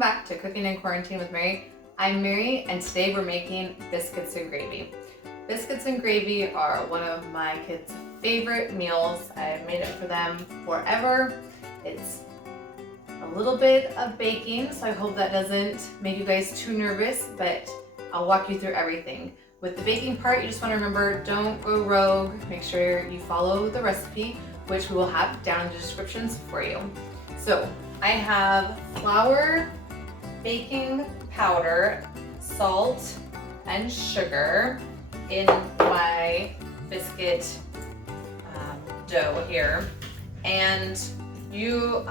back to Cooking in Quarantine with Mary. I'm Mary, and today we're making biscuits and gravy. Biscuits and gravy are one of my kids' favorite meals. I've made it for them forever. It's a little bit of baking, so I hope that doesn't make you guys too nervous, but I'll walk you through everything. With the baking part, you just want to remember, don't go rogue. Make sure you follow the recipe, which we will have down in the descriptions for you. So I have flour, baking powder, salt, and sugar in my biscuit dough here. And you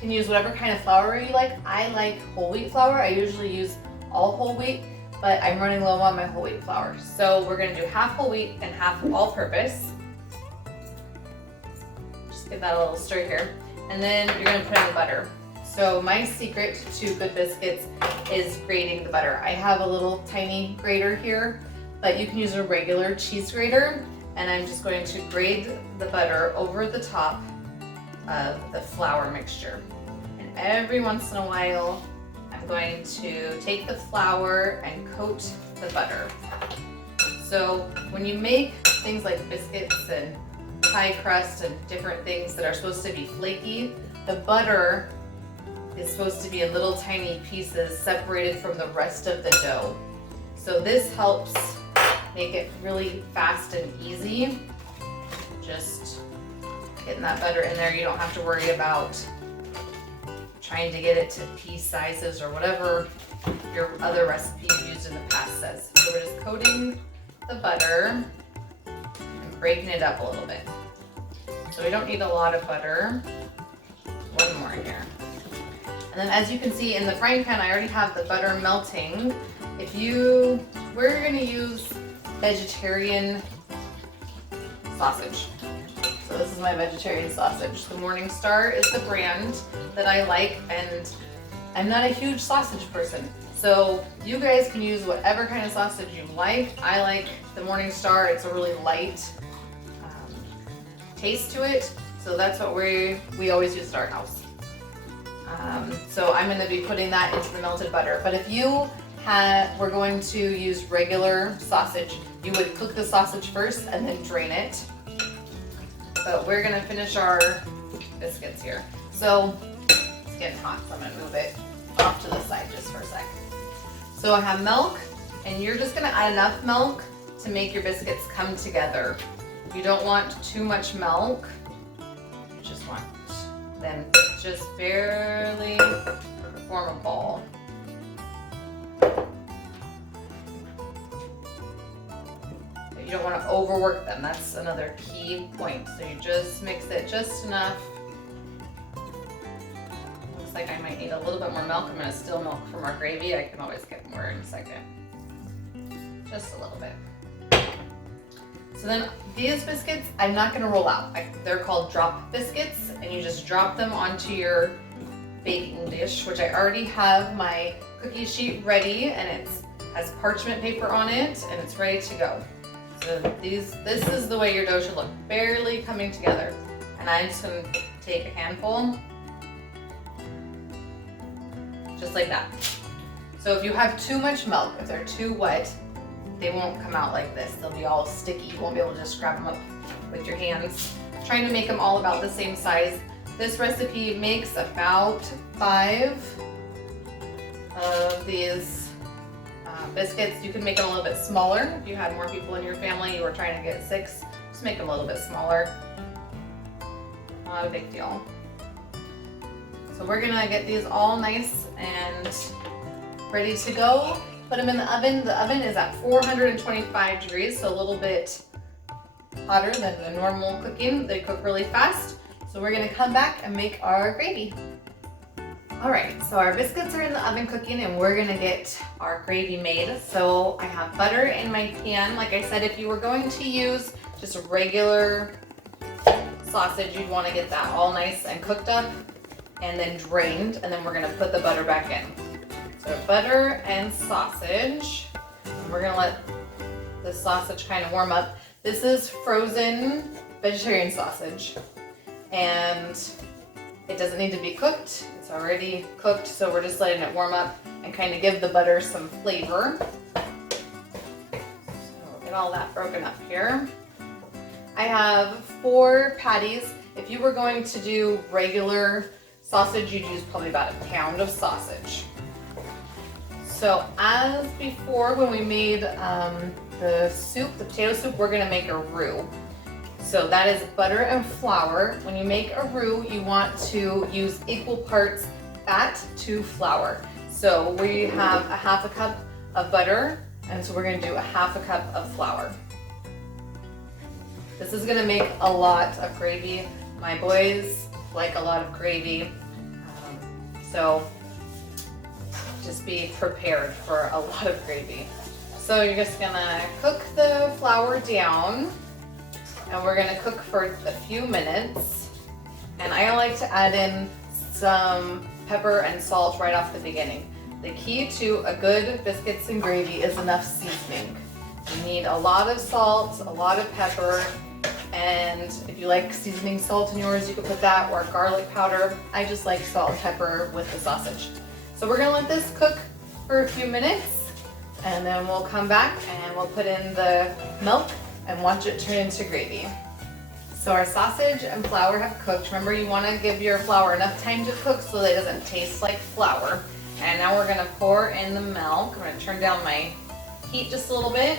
can use whatever kind of flour you like. I like whole wheat flour. I usually use all whole wheat, but I'm running low on my whole wheat flour. So we're gonna do half whole wheat and half all-purpose. Just give that a little stir here. And then you're gonna put in the butter. So my secret to good biscuits is grating the butter. I have a little tiny grater here, but you can use a regular cheese grater. And I'm just going to grate the butter over the top of the flour mixture. And every once in a while, I'm going to take the flour and coat the butter. So when you make things like biscuits and pie crust and different things that are supposed to be flaky, the butter is supposed to be in little tiny pieces separated from the rest of the dough. So this helps make it really fast and easy. Just getting that butter in there. You don't have to worry about trying to get it to piece sizes or whatever your other recipe you used in the past says. So we're just coating the butter and breaking it up a little bit. So we don't need a lot of butter. One more here. And then as you can see in the frying pan, I already have the butter melting. We're gonna use vegetarian sausage. So this is my vegetarian sausage. The Morningstar is the brand that I like, and I'm not a huge sausage person. So you guys can use whatever kind of sausage you like. I like the Morningstar. It's a really light taste to it. So that's what we always use at our house. So I'm going to be putting that into the melted butter. But if we're going to use regular sausage, you would cook the sausage first and then drain it. But we're going to finish our biscuits here. So it's getting hot, so I'm going to move it off to the side just for a sec. So I have milk, and you're just going to add enough milk to make your biscuits come together. You don't want too much milk. You just want them just barely form a ball. But you don't want to overwork them. That's another key point. So you just mix it just enough. Looks like I might need a little bit more milk. I'm going to steal milk from our gravy. I can always get more in a second. Just a little bit. So then these biscuits, I'm not going to roll out. They're called drop biscuits, and you just drop them onto your baking dish, which I already have my cookie sheet ready, and it has parchment paper on it, and it's ready to go. So this is the way your dough should look, barely coming together. And I'm just going to take a handful, just like that. So if you have too much milk, if they're too wet, they won't come out like this. They'll be all sticky. You won't be able to just grab them up with your hands. Trying to make them all about the same size. This recipe makes about 5 of these biscuits. You can make them a little bit smaller. If you had more people in your family, you were trying to get 6, just make them a little bit smaller. Not a big deal. So we're gonna get these all nice and ready to go. Put them in the oven. The oven is at 425 degrees, so a little bit hotter than the normal cooking. They cook really fast. So we're gonna come back and make our gravy. All right, so our biscuits are in the oven cooking, and we're gonna get our gravy made. So I have butter in my pan. Like I said, if you were going to use just a regular sausage, you'd wanna get that all nice and cooked up and then drained, and then we're gonna put the butter back in. So butter and sausage. And we're gonna let the sausage kind of warm up. This is frozen vegetarian sausage, and it doesn't need to be cooked. It's It's already cooked, so we're just letting it warm up and kind of give the butter some flavor. So we'll get all that broken up here. I have 4 patties. If you were going to do regular sausage, you'd use probably about a pound of sausage. So as before, when we made the soup, the potato soup, we're gonna make a roux. So that is butter and flour. When you make a roux, you want to use equal parts fat to flour. So we have a 1/2 cup of butter, and so we're gonna do a 1/2 cup of flour. This is gonna make a lot of gravy. My boys like a lot of gravy, so just be prepared for a lot of gravy. So you're just gonna cook the flour down, and we're gonna cook for a few minutes. And I like to add in some pepper and salt right off the beginning. The key to a good biscuits and gravy is enough seasoning. You need a lot of salt, a lot of pepper, and if you like seasoning salt in yours, you could put that, or garlic powder. I just like salt and pepper with the sausage. So we're gonna let this cook for a few minutes, and then we'll come back and we'll put in the milk and watch it turn into gravy. So our sausage and flour have cooked. Remember, you wanna give your flour enough time to cook so that it doesn't taste like flour. And now we're gonna pour in the milk. I'm gonna turn down my heat just a little bit.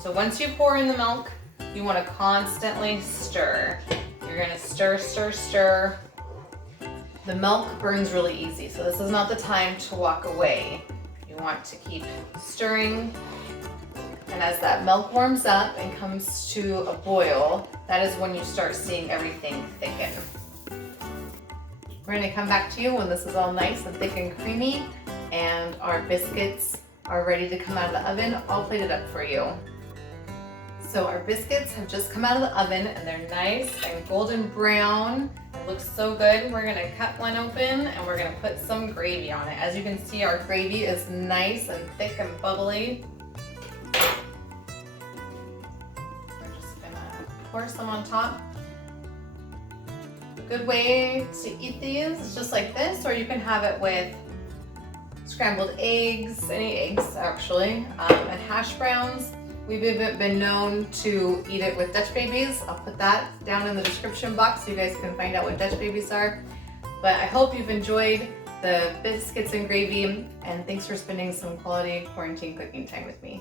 So once you pour in the milk, you wanna constantly stir. You're gonna stir, stir, stir. The milk burns really easy, so this is not the time to walk away. You want to keep stirring, and as that milk warms up and comes to a boil, that is when you start seeing everything thicken. We're gonna come back to you when this is all nice and thick and creamy, and our biscuits are ready to come out of the oven, all plated up for you. So our biscuits have just come out of the oven, and they're nice and golden brown. It looks so good. We're gonna cut one open, and we're gonna put some gravy on it. As you can see, our gravy is nice and thick and bubbly. We're just gonna pour some on top. A good way to eat these is just like this, or you can have it with scrambled eggs, any eggs actually, and hash browns. We've been known to eat it with Dutch babies. I'll put that down in the description box so you guys can find out what Dutch babies are. But I hope you've enjoyed the biscuits and gravy, and thanks for spending some quality quarantine cooking time with me.